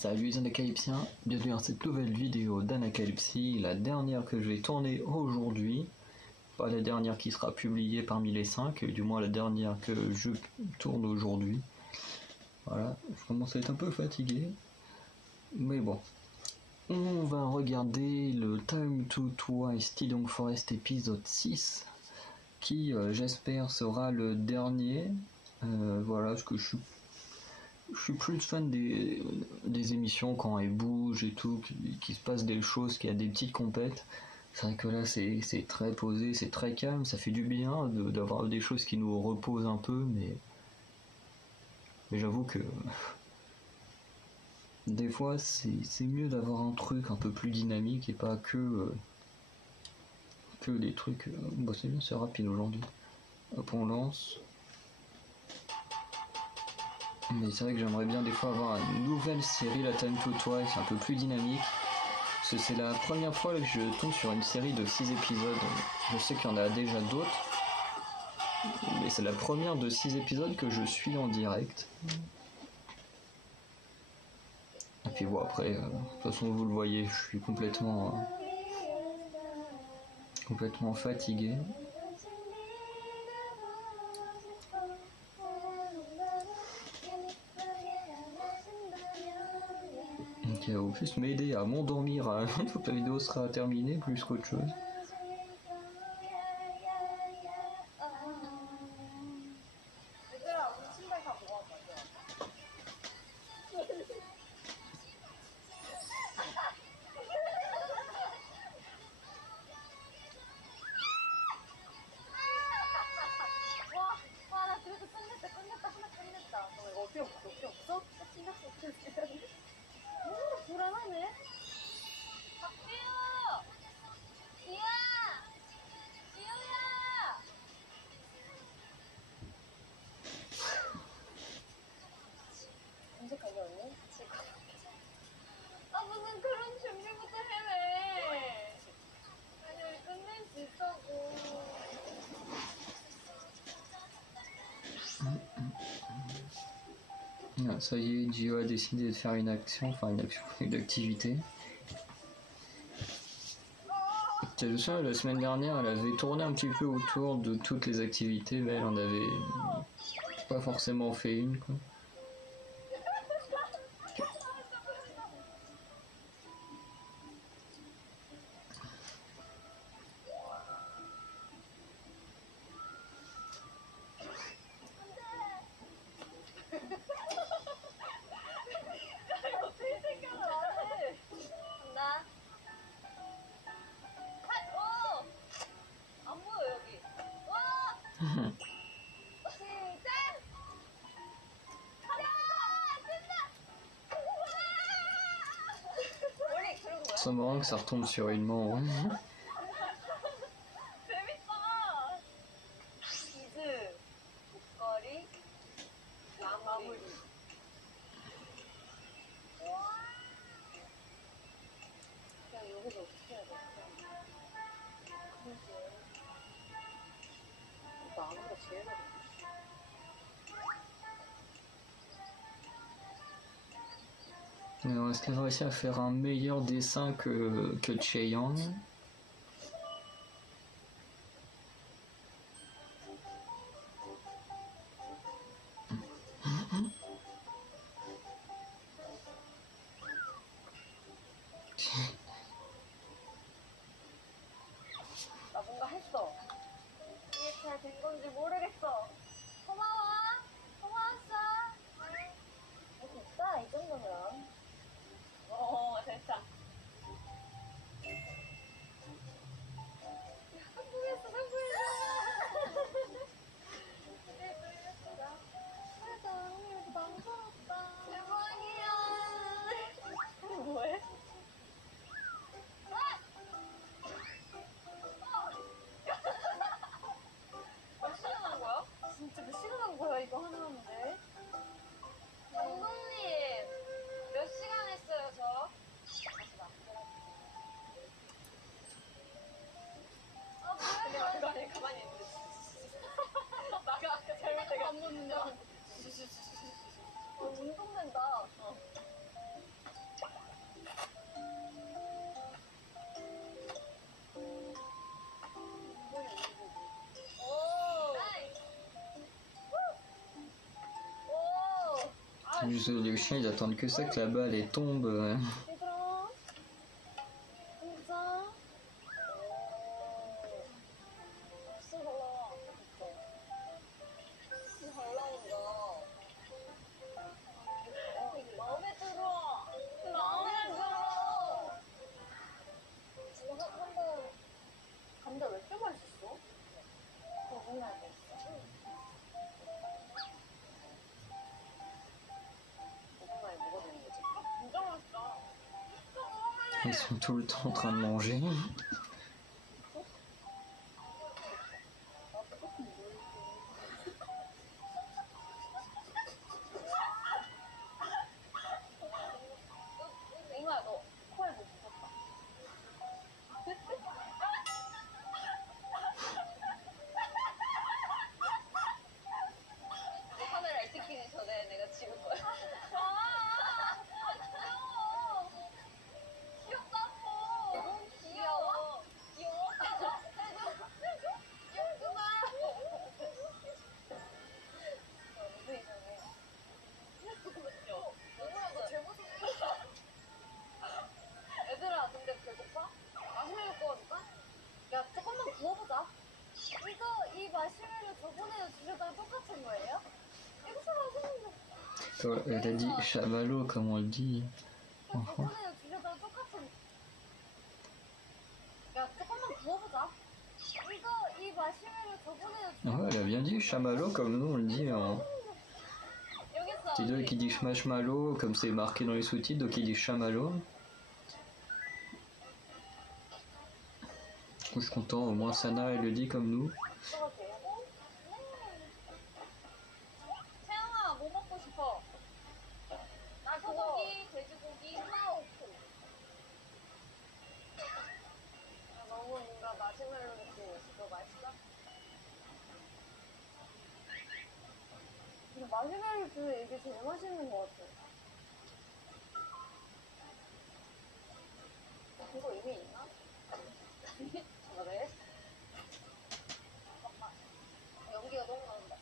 Salut les Anacalypsiens, bienvenue dans cette nouvelle vidéo d'Anacalypsie, la dernière que je vais tourner aujourd'hui, pas la dernière qui sera publiée parmi les 5, du moins la dernière que je tourne aujourd'hui. Voilà, je commence à être un peu fatigué, mais bon. On va regarder le Time to Twice Tidong Forest épisode 6, qui j'espère sera le dernier. Voilà, parce que je suis plus fan des émissions quand elles bougent et tout, qu'il se passe des choses, qu'il y a des petites compètes. C'est vrai que là c'est très posé, c'est très calme, ça fait du bien d'avoir des choses qui nous reposent un peu, mais j'avoue que des fois c'est mieux d'avoir un truc un peu plus dynamique et pas que des trucs... Bah c'est bien, c'est rapide aujourd'hui. Hop, on lance. Mais c'est vrai que j'aimerais bien des fois avoir une nouvelle série, la Time to Twice, un peu plus dynamique. Parce que c'est la première fois que je tombe sur une série de 6 épisodes. Je sais qu'il y en a déjà d'autres. Mais c'est la première de 6 épisodes que je suis en direct. Et puis bon après, de toute façon vous le voyez, je suis complètement fatigué. Qui va au plus m'aider à m'endormir une fois que la vidéo sera terminée plus qu'autre chose. 불안하네. 박지우! 지우야! 지우야! 검색하려 언니? 지금. 아 무슨 그런 준비부터 해내. 아니 우리 끝낼 수 있다고. Ça y est, Gio a décidé de faire une activité. Je sais, la semaine dernière, elle avait tourné un petit peu autour de toutes les activités, mais elle en avait pas forcément fait une, quoi. C'est marrant que ça retombe sur une main. Hein. Alors, est-ce qu'elle va réussir à faire un meilleur dessin que Chaeyang? 나 뭔가 했어. 이게 잘 된 건지 모르겠어. 고마워. 고마웠어. 됐다, 이 정도면. 됐다. 성공했어, 성공했어. 맞아, 오늘 너무 부럽다. 대박이야. 뭐해? 몇 시간 한 거야? 진짜 몇 시간 한 거야, 이거 하나 하는데? 감독님, 몇 시간 했어요, 저? 아, 뭐야? 근데 아니, 가만히 있는데. 나가, 아까 잘못해가 안 먹는다. 운동된다. Les chiens ils attendent que ça, que la balle elle tombe. 얘들아. 진짜? 진짜 잘 나와. 진짜 잘 나온다. 마음에 들어. 마음에 들어. 지금 한번 감자 왜 이렇게 맛있어? 거짓말도 있어. 거짓말 뭐가 되는 거지? 진짜 맛있다. Ils sont tout le temps en train de manger. 잉아, 너 코에 뭐 붙었다. 카메라에 찍히기 전에 내가 지울 거야. 귀여워. 귀엽다고. 너무 귀여워. 귀여워. 해줘. 귀엽구나. 무슨 이상해. 너무야, 너 제일 무섭다. 얘들아, 근데 배고파? 마시멜로 구워줄까? 야, 조금만 구워보자. 이 마시멜로 저번에 주셨던 똑같은 거예요? 이거 맛있는데. Elle a dit chamallow comme on le dit en France. 저번에 주셨던 똑같은. 야, 조금만 구워보자. 이 마시멜로 저번에 Ouais, elle a bien dit chamallow comme nous on le dit en. 여기 있어. C'est deux qui dit marshmallow comme c'est marqué dans les sous-titres, donc il dit chamallow. Du coup, je suis content, au moins Sana elle le dit comme nous. 먹어도 돼요? 채영아, 뭐 먹고 싶어? 나 소고기, 돼지고기, 플라우프. 너무 뭔가 마시멜로 느낌 있어. 맛있어? 근데 마시멜로 중에 이게 제일 맛있는 것 같아. 이거 이미 있나? 그래? 잠깐만. 연기가 너무 나온다.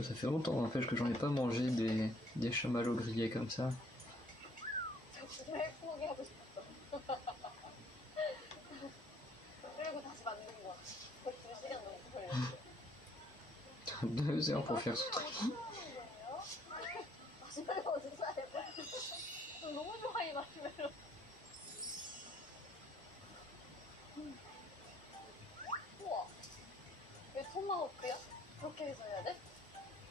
Ça fait longtemps en fait que j'en ai pas mangé des chamallows grillés comme ça. 왜 포기하고 싶었어? 그리고 다시 만든 거야. 2시간 넘게 걸렸어. 2 heures pour faire ce truc. 마시멜로 어디서 알고? 너 너무 좋아해, 마시멜로. 우와. 왜 토마호크야? 그렇게 해서 해야 돼?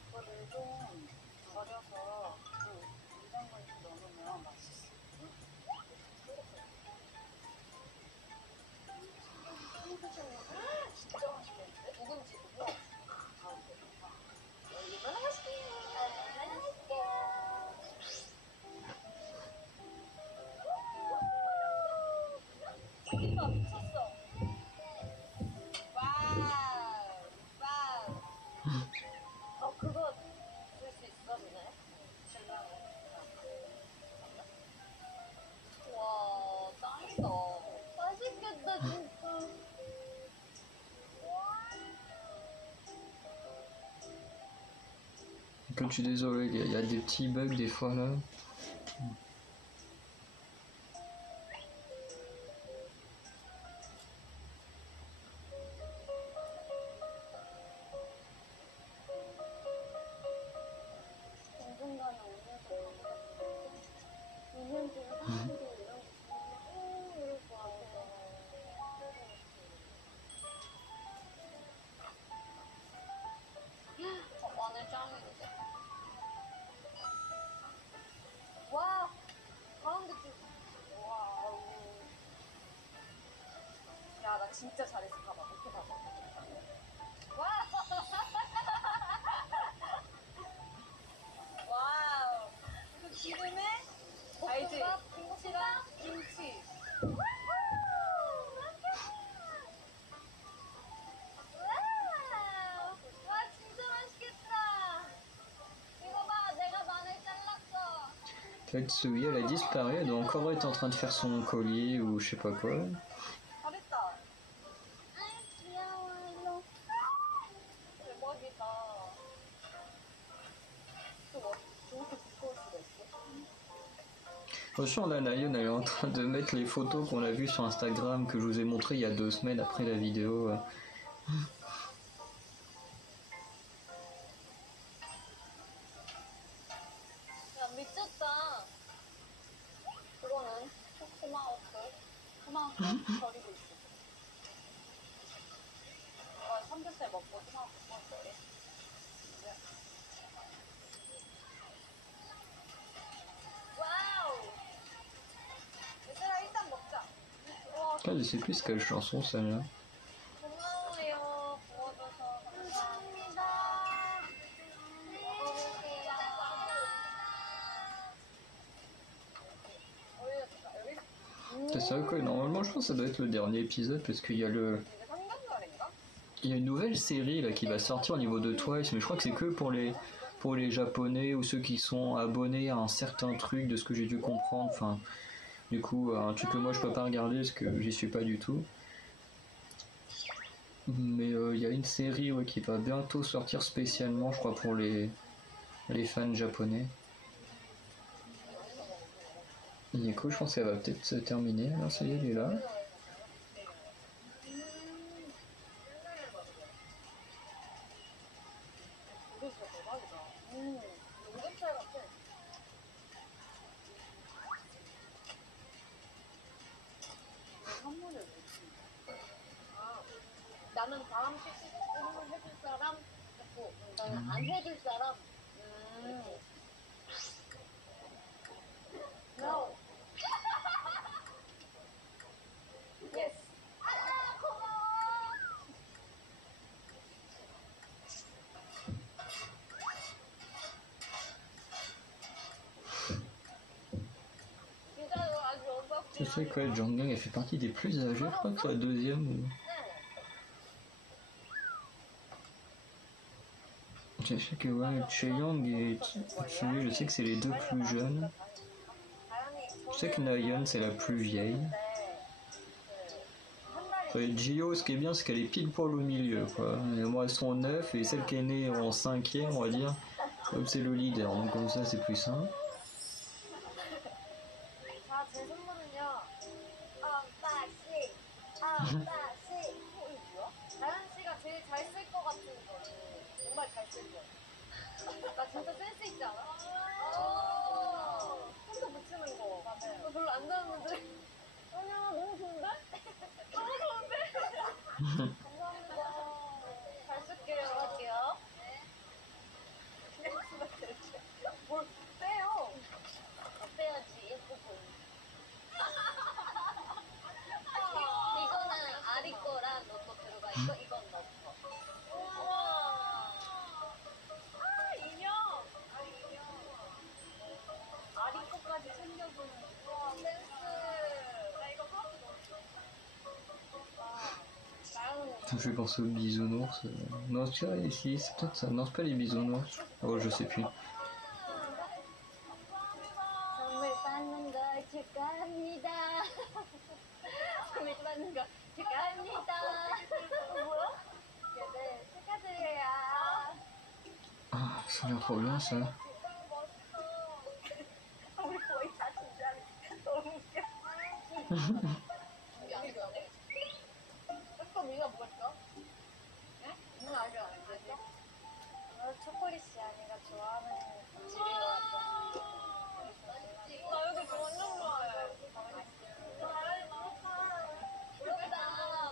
이거를 좀 절여서 냉장고에 좀 넣어놓으면 맛있어. 진짜 맛있겠는데? 누군지 누구? 얼마나 맛있게요? 얼마나 맛있게요? 소리가 미쳤어. 와우, 와우. 그거 줄 수 있어, 너네? 와, 짱이다. 맛있겠다, 진짜. Écoute, je suis désolé, il y a des petits bugs des fois là. 언젠가는 오늘 중에 사람들이 이런 거 이럴 것 같아. 마늘 짱이는데? 와! 가운데 줄. 와우. 야, 나 진짜 잘했어. 봐봐. 이렇게 봐봐. 와! 와우. 그 기름에 알지? 김치랑 김치. Katsui, elle a disparu, elle doit encore être en train de faire son collier ou je sais pas quoi. 잘했다. 아, 귀여워. 이거. 대박이다. 또 저렇게 두꺼울 수가 있어? Franchement, là, Nayeon, elle est en train de mettre les photos qu'on a vues sur Instagram que je vous ai montrées il y a 2 semaines après la vidéo. 야, 미쳤다. 그거는 토마호크. 토마호크 버리고 있어. 삼겹살 먹고 토마호크 먹을게. 와우. 얘들아 일단 먹자. Ah, je sais plus quelle chanson celle-là. 고마워요. 구워줘서 감사합니다. 먹어볼게요. C'est vrai que normalement, je pense que ça doit être le dernier épisode parce qu'il y a le. 이게 삼겹살인가? Il y a une nouvelle série là qui va sortir au niveau de Twice, mais je crois que c'est que pour les japonais ou ceux qui sont abonnés à un certain truc de ce que j'ai dû comprendre. Enfin, du coup, un truc que moi je peux pas regarder parce que j'y suis pas du tout. Mais il y a une série ouais, qui va bientôt sortir spécialement, je crois, pour les fans japonais. Nico, je pense qu'elle va peut-être se terminer. Alors ça y est, elle est là. 이거 진짜 대박이다. 삼겹살 같아. 선물을 왜 아, 나는 다음 시즌 해줄 사람 했고, 나는 안 해줄 사람. No. Yes. 아, 고마워. 진짜 이거 아주 Je sais que Jonghyun, elle fait partie des plus âgés, je crois que c'est la deuxième ou. Je sais que ouais, Chaeyoung et Tsui, je sais que c'est les deux plus jeunes. Je sais que Nayeon c'est la plus vieille. Et Jio, ce qui est bien, c'est qu'elle est pile poil au milieu, quoi. Et moi, elles sont 9 et celle qui est née en 5e, on va dire, comme c'est le leader, donc comme ça c'est plus simple. 자, 제 선물은요. 엄빠씨. 엄빠씨. 이거 뭐야? 다현 씨가 제일 잘 쓸 것 같은 거는 정말 잘 쓸 거야. 나 진짜 센스 있지 않아? 혼자 붙이는 거. 맞아요. 나 별로 안 좋아하는데. 아니야, 너무 좋은데? 너무 좋은데? 감사합니다. 잘 쓸게요. 할게요. 뭘 빼요? 빼야지. 예뻐 보이니까. 이거는 아리 거랑 너 거 들어가 있고 이건 너 거. 우와. 아, 인형. 아리 인형. 아리 거까지 챙겨주는. 우와, 센스. 나 이거 하나도 너무 좋아. Je vais penser aux bisounours. Non, tu vois, ici, c'est peut-être ça. Non, c'est pas les bisounours. Oh, je sais plus. 선물 받는 걸 축하합니다. 선물 받는 걸 축하합니다. 뭐야? 네, 축하드려요. Ah, ça a l'air trop bien ça. 너무 멋있어. 우리 거의 다 진지하게. 너무 웃겨. 아까 미가 뭐 했어? 응? 미가 아직 안 했어? 초콜릿 시안이가 좋아하는 집인 것 같아. 나 여기 완전 좋아해. 부럽다.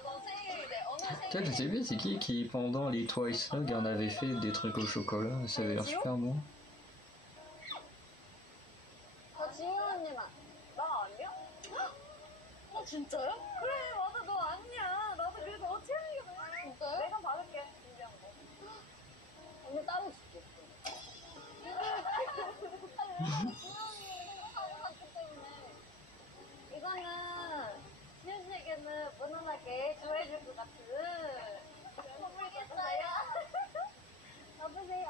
너 생일이래. 어느 Tiens, je sais plus, c'est qui pendant les Twice Log en avait fait des trucs au chocolat, ça avait l'air super bon. 지훈 언니만. 나 아니야? 진짜요? 그래, 맞아, 너 아니야. 나도 그래서 어떻게 하는 진짜요? 내가 받을게, 준비한 거. 언니 따로 줄게. 이거는 지훈 씨에게는 무난하게 좋아해줄 것 같은 선물이겠어요? 받으세요.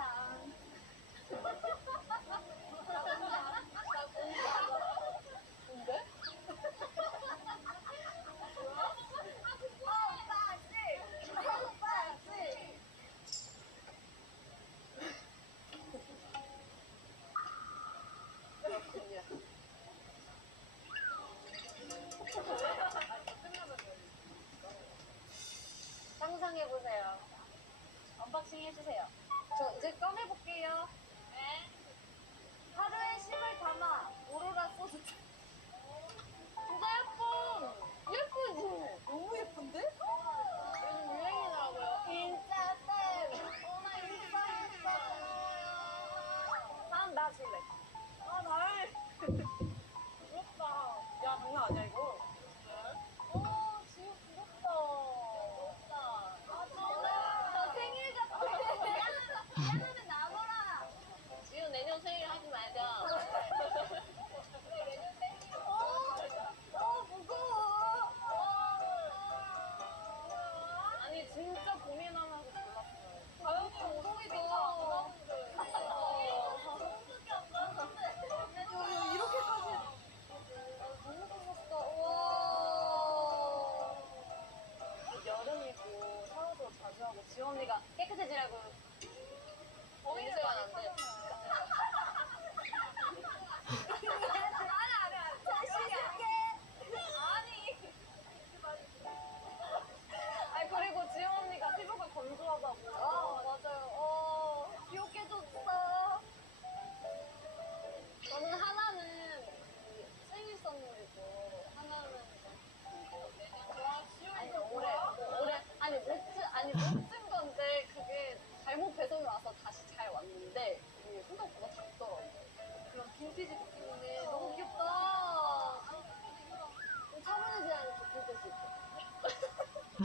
아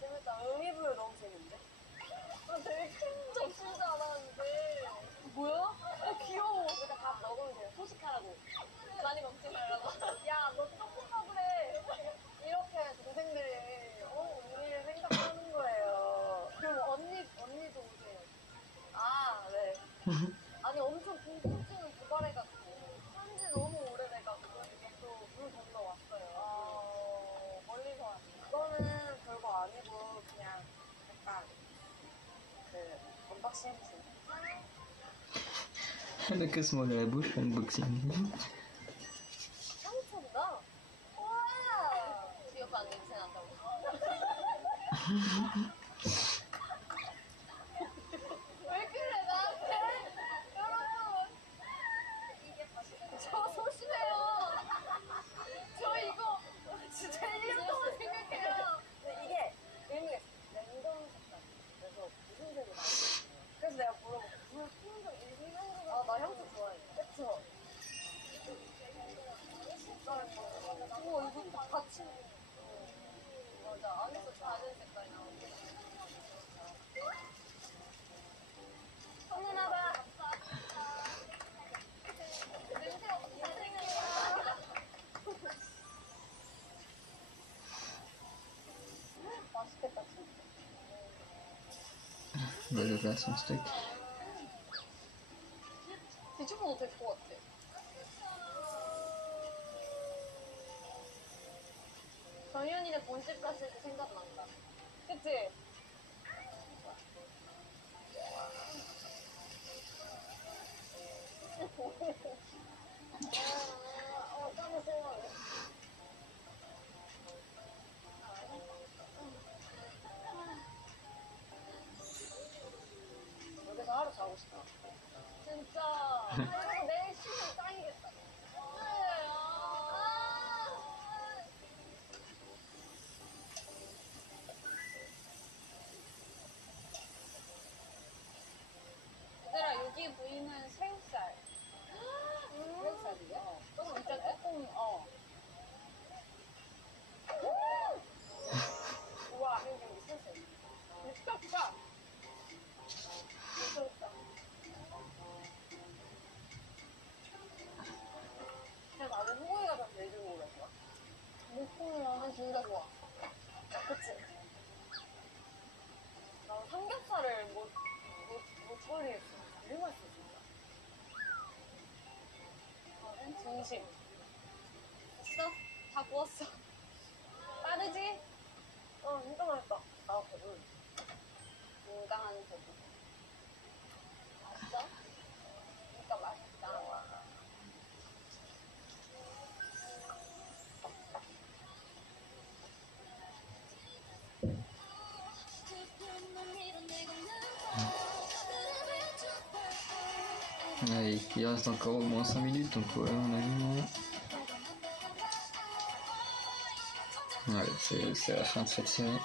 재밌다. 의미부여 너무 재밌는데? 아 되게 큰 접시인 줄 알았는데 뭐야? 귀여워. 일단 밥 먹으면 돼요. 소식하라고. 많이 먹지 말라고. 야 너 조금 먹으래. 이렇게 동생들이 우리를 생각하는 거예요. 그럼 언니도 오세요. 아 네. 아니 엄청 궁금증을 고발해가지고 산지 너무 오래돼가지고 이게 또물 건너 왔어요. 멀리서 왔어요. 그거는 별거 아니고 그냥 약간 그 언박싱 해보세요. Elle a se molle à la bouche, unboxing. 상처인가? 와! 지금 안 냄새 난다고. 왜 그래 나한테? 여러분 이게 저 소심해요. 저 이거 진짜 1년 동안 생각해요. 근데 이게 의미가 있어. 랜덤 색깔. 그래서 무슨 색이 나올지. 그래서 내가 물어봤어. 무슨 흰색 일색으로. 아, 나 향수 좋아해. 그쵸? 우와, 이거 다 같이. 맞아, 안에서 다른 색깔이 나오는데. 성문아봐. 냄새 없어. 맛있겠다, 진짜. Voilà, là, son steak. 뒤집어도 될 것 같아. 정연이네 본집 갔을 때 생각난다. 그치? 깜짝이야. 여기서 하루 자고 싶다. 진짜. 그리고 내일 쉬면 짱이겠다. 얘들아, 여기 보이는 새우살. 새우살이야? 진짜 조금, 우와, 여기 새우살. 미쳤다. 미쳤다. 근데 나는 소고기가 더 제일 좋은 거란 거야. 목콩이랑 둘 다 좋아. 그치? 나는 삼겹살을 못 버리겠어. 되게 맛있어, 진짜. 나는 진심. 됐어? 다 구웠어. 빠르지? 진짜 맛있다. 아, 배불러. 건강한 배불러. 맛있어? 진짜 맛있다. Ouais, il reste encore au moins 5 minutes, donc ouais, on a vu. Ouais, c'est la fin de cette série.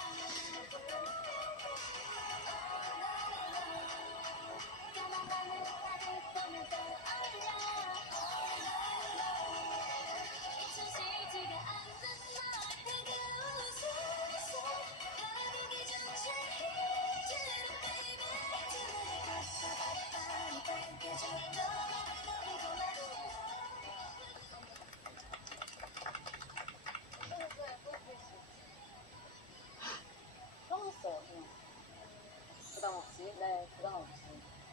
처음 했어요, 그냥. 부담 없이? 네, 부담 없이.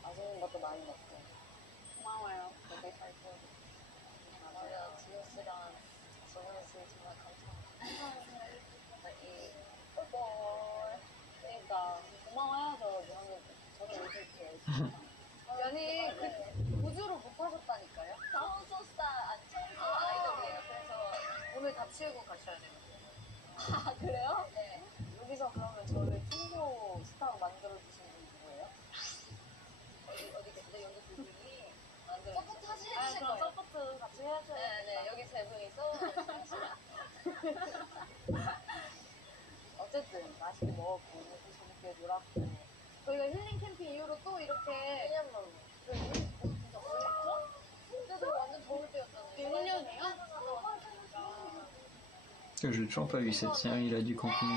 맛있는 것도 많이 먹고. 고마워요. 되게 잘 구워주고. 맞아요. 지효 씨랑 정현 씨 정말 감사합니다. 이 뽀뽀. 그러니까 고마워야죠, 저는 요즘 이렇게 열심히. 연희 그 우주로 못 하셨다니까요? 소속사 안 채우고 아이돌이에요. 그래서 오늘 다 치우고 가셔야 돼요. 아 그래요? 네. 여기서 그러면 저를 팀보 스타로 만들어주신 분 누구예요? 어디 계세요? 여기 두 분이 만들어주신 서포트 해주실 거예요. 서포트 같이 해야죠. 네네. 여기 세 분이서 어쨌든 맛있게 먹었고 재밌게 놀았고 저희가 힐링 캠핑 이후로 또 이렇게 1년 만에 진짜 멀리죠? 그때도 완전 더울 때였잖아요. 1년이요? J'ai toujours pas vu cette série là du camping.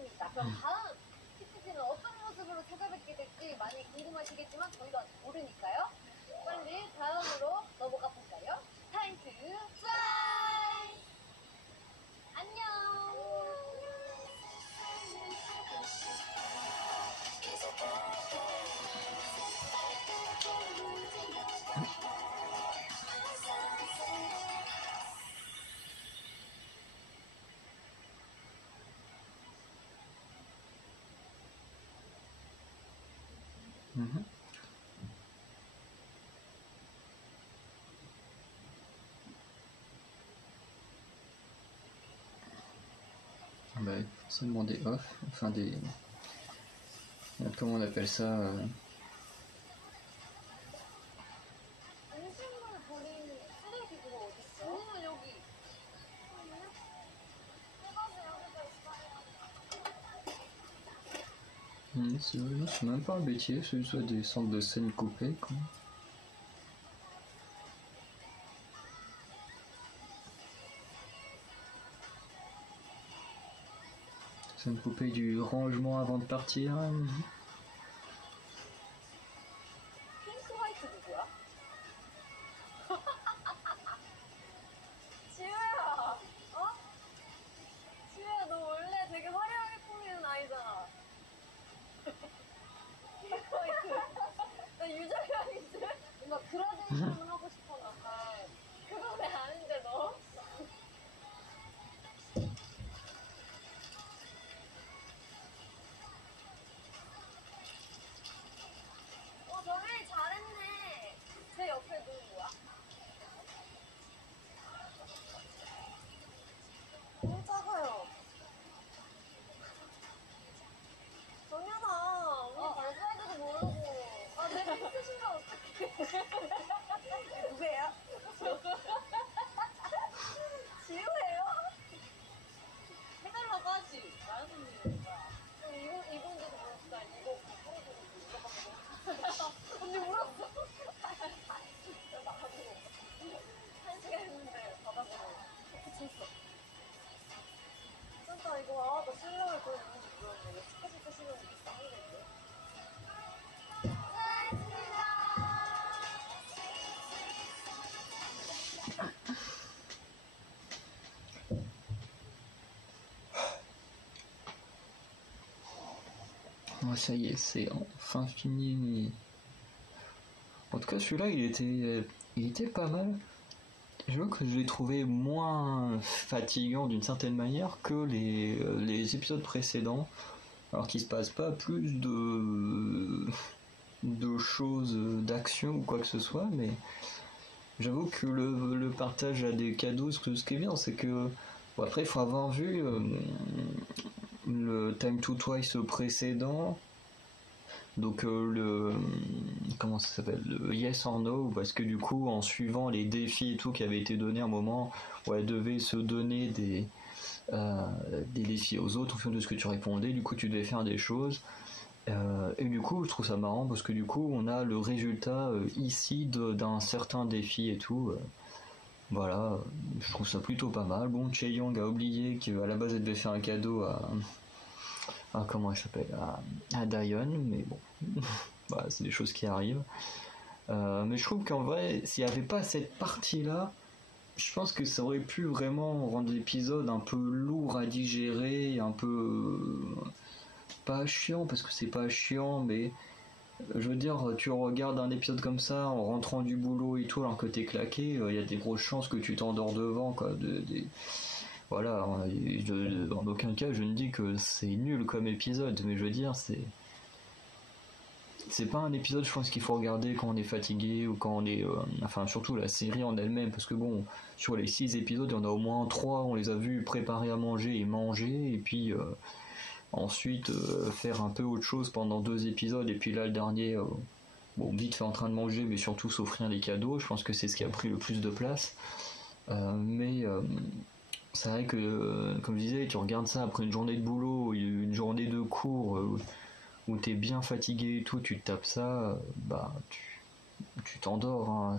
있습니다. 그럼 다음 PCC는 어떤 모습으로 찾아뵙게 될지 많이 궁금하시겠지만 저희도 아직 모르니까요. 빨리 다음으로 넘어가 볼까요? 타임 투 플라이! 안녕! Mhm. Bah, forcément des off, enfin des. Comment on appelle ça 음식물 버린 쓰레기 그거 어딨어? 여기. c'est même pas un métier, c'est soit des centres de scène coupés, quoi. Scène coupée du rangement avant de partir. 핑크 화이트 누구야? 지우야! 어? 지우야 너 원래 되게 화려하게 꾸미는 아이잖아. 핑크 화이트. 나 유정현인데? 뭔가 그라데이션 하고 싶었는데 그거 왜 아는데 너? 정현이 잘했네. 제 옆에 누구야? 너무 작아요. 정연아, 언니 발사이드도 모르고. 아, 내 팬트 신발 어떡해. 누구예요? 지우예요? 해달라고 하지. 나연 언니니까. 이봉주도 모르니까 이거 풀어주고 언니 울었어. 나도 1시간 했는데 바닥으로 붙였어. 진짜 이거 나 실력을 거의 너무 부끄러운데 스케줄 때 실력이 싼 건데. Oh, ça y est, c'est enfin fini. En tout cas, celui-là, il était pas mal. Je vois que je l'ai trouvé moins fatigant d'une certaine manière que les épisodes précédents, alors qu'il se passe pas plus de choses, d'action ou quoi que ce soit, mais j'avoue que le partage à des cadeaux, ce qui est bien, c'est que bon, après il faut avoir vu le Time to Twice précédent, donc comment ça s'appelle, le Yes or No, parce que du coup en suivant les défis et tout qui avaient été donnés à un moment où elle devait se donner des défis aux autres en fonction de ce que tu répondais, du coup tu devais faire des choses. Et du coup je trouve ça marrant parce que du coup on a le résultat ici d'un certain défi et tout. Voilà, je trouve ça plutôt pas mal. Bon, Chae-young a oublié qu'à la base elle devait faire un cadeau à comment elle s'appelle, à Dayon, mais bon, voilà, c'est des choses qui arrivent. Mais je trouve qu'en vrai, s'il n'y avait pas cette partie-là, je pense que ça aurait pu vraiment rendre l'épisode un peu lourd à digérer, un peu pas chiant parce que c'est pas chiant, mais je veux dire, tu regardes un épisode comme ça en rentrant du boulot et tout alors que t'es claqué, il y a des grosses chances que tu t'endors devant, quoi. Voilà, en aucun cas je ne dis que c'est nul comme épisode, mais je veux dire, c'est pas un épisode, je pense, qu'il faut regarder quand on est fatigué ou quand on est. Enfin, surtout la série en elle-même, parce que bon, sur les 6 épisodes, il y en a au moins 3, on les a vus préparer à manger, et puis ensuite faire un peu autre chose pendant 2 épisodes, et puis là, le dernier, bon, vite fait en train de manger, mais surtout s'offrir des cadeaux, je pense que c'est ce qui a pris le plus de place. Mais c'est vrai que, comme je disais, tu regardes ça après une journée de boulot, une journée de cours, où t'es bien fatigué et tout, tu te tapes ça, bah tu t'endors, hein,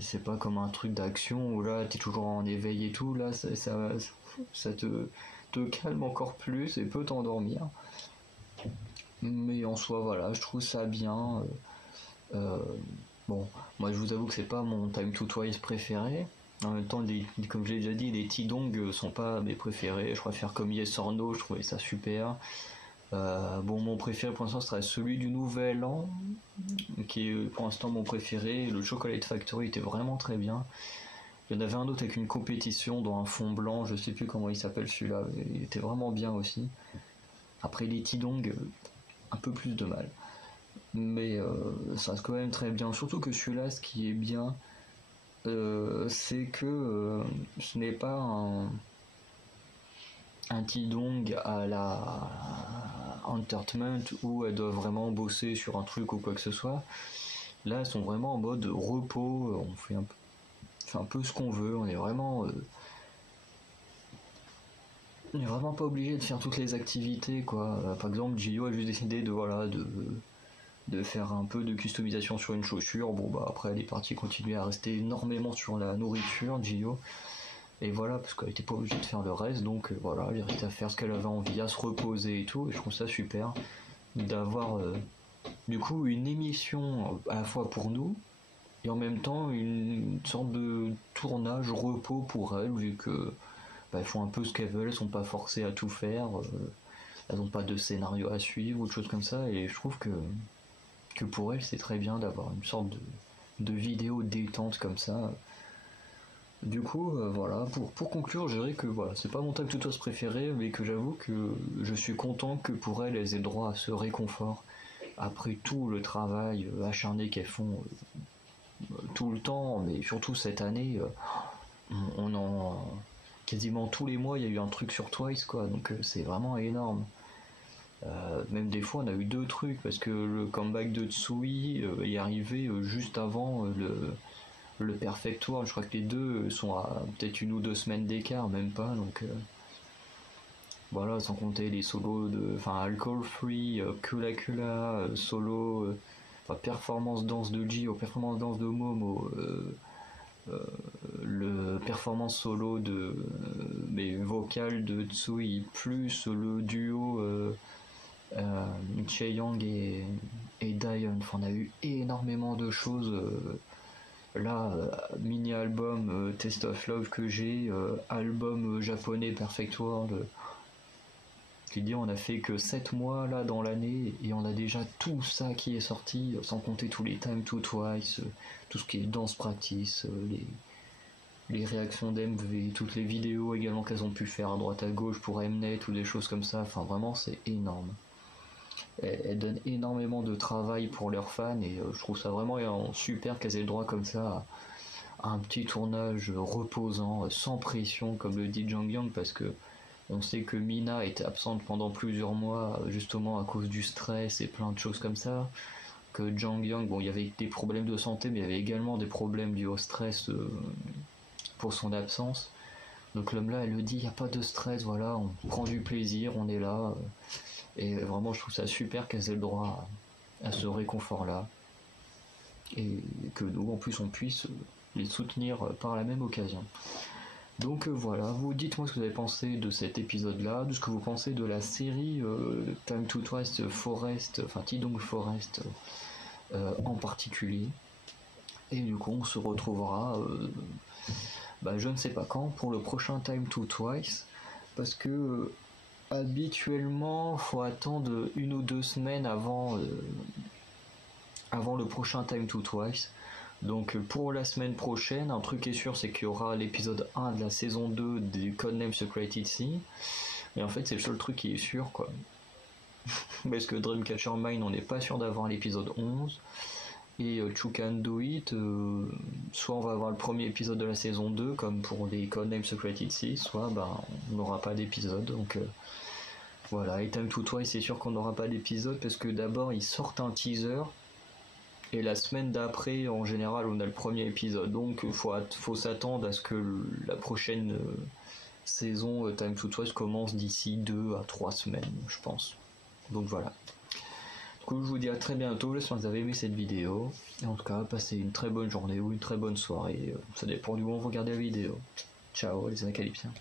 c'est pas comme un truc d'action où là t'es toujours en éveil et tout, là ça te calme encore plus et peut t'endormir. Mais en soi voilà, je trouve ça bien. Bon, moi je vous avoue que c'est pas mon Time to Twice préféré. En même temps, comme j'ai déjà dit, les Tidong sont pas mes préférés. Je préfère comme Yes or No, je trouvais ça super. Bon, mon préféré pour l'instant serait celui du Nouvel An, qui est pour l'instant mon préféré. Le Chocolate Factory était vraiment très bien. Il y en avait un autre avec une compétition dans un fond blanc, je sais plus comment il s'appelle celui-là, mais il était vraiment bien aussi. Après les Tidong, un peu plus de mal. Mais ça reste quand même très bien. Surtout que celui-là, ce qui est bien, c'est que ce n'est pas un Tidong à la Entertainment où elles doivent vraiment bosser sur un truc ou quoi que ce soit. Là, elles sont vraiment en mode repos, on fait un peu ce qu'on veut, on est vraiment pas obligé de faire toutes les activités, quoi. Par exemple, Gio a juste décidé de faire un peu de customisation sur une chaussure. Bon, bah après elle est partie continuer à rester énormément sur la nourriture, Gio. Et voilà, parce qu'elle était pas obligée de faire le reste, donc voilà, elle est restée à faire ce qu'elle avait envie, à se reposer et tout. Et je trouve ça super d'avoir du coup une émission à la fois pour nous et en même temps une sorte de tournage repos pour elles, vu que elles font un peu ce qu'elles veulent, elles sont pas forcées à tout faire, elles n'ont pas de scénario à suivre ou de choses comme ça. Et je trouve que pour elles c'est très bien d'avoir une sorte de vidéo détente comme ça. Du coup, voilà, pour conclure, je dirais que voilà, c'est pas mon Time to Toast préféré, mais que j'avoue que je suis content que pour elles aient le droit à ce réconfort après tout le travail acharné qu'elles font tout le temps, mais surtout cette année, on en quasiment tous les mois il y a eu un truc sur Twice, quoi, donc c'est vraiment énorme. Même des fois on a eu deux trucs parce que le comeback de Tsui est arrivé juste avant le Perfect World. Je crois que les deux sont à peut-être 1 ou 2 semaines d'écart, même pas, donc voilà, sans compter les solos de Alcohol Free, Kula Kula, solo, performance danse de Gio, performance danse de Momo, le performance solo de mais vocal de Tsui, plus le duo Chae-young et Daeon. On a eu énormément de choses. Là, mini album Taste of Love que j'ai, album japonais Perfect World. Qui dit on a fait que 7 mois là dans l'année et on a déjà tout ça qui est sorti, sans compter tous les Time to Twice, tout ce qui est dance practice, les réactions d'MV, toutes les vidéos également qu'elles ont pu faire à droite à gauche pour Mnet ou des choses comme ça. Enfin vraiment c'est énorme. Elles donnent énormément de travail pour leurs fans et je trouve ça vraiment super qu'elles aient le droit comme ça à un petit tournage reposant, sans pression comme le dit Jang Young, parce que on sait que Mina était absente pendant plusieurs mois justement à cause du stress et plein de choses comme ça, que Jang Young, bon il y avait des problèmes de santé mais il y avait également des problèmes dus au stress pour son absence. Donc l'homme là elle le dit, il n'y a pas de stress, voilà, on prend du plaisir, on est là. Et vraiment, je trouve ça super qu'elles aient le droit à ce réconfort-là. Et que nous, en plus, on puisse les soutenir par la même occasion. Donc voilà, vous dites-moi ce que vous avez pensé de cet épisode-là, de ce que vous pensez de la série Time to Twice Forest, Tidong Forest en particulier. Et du coup, on se retrouvera, je ne sais pas quand, pour le prochain Time to Twice, parce que habituellement, faut attendre 1 ou 2 semaines avant le prochain Time to Twice. Donc pour la semaine prochaine, un truc est sûr, c'est qu'il y aura l'épisode 1 de la saison 2 du Codename Secreted Sea. Mais en fait, c'est le seul truc qui est sûr, quoi. Parce que Dreamcatcher Mine, on n'est pas sûr d'avoir l'épisode 11. Et You Can Do It, soit on va avoir le premier épisode de la saison 2, comme pour les Codename Secreted Sea, soit on n'aura pas d'épisode. Donc voilà, et Time to Twice, c'est sûr qu'on n'aura pas d'épisode, parce que d'abord ils sortent un teaser, et la semaine d'après, en général, on a le premier épisode. Donc faut s'attendre à ce que la prochaine saison Time to Twice commence d'ici 2 à 3 semaines, je pense. Donc voilà. coup, je vous dis à très bientôt, j'espère que vous avez aimé cette vidéo. Et en tout cas, passez une très bonne journée ou une très bonne soirée. Ça dépend du moment où vous regardez la vidéo. Ciao les Anacalypsiens.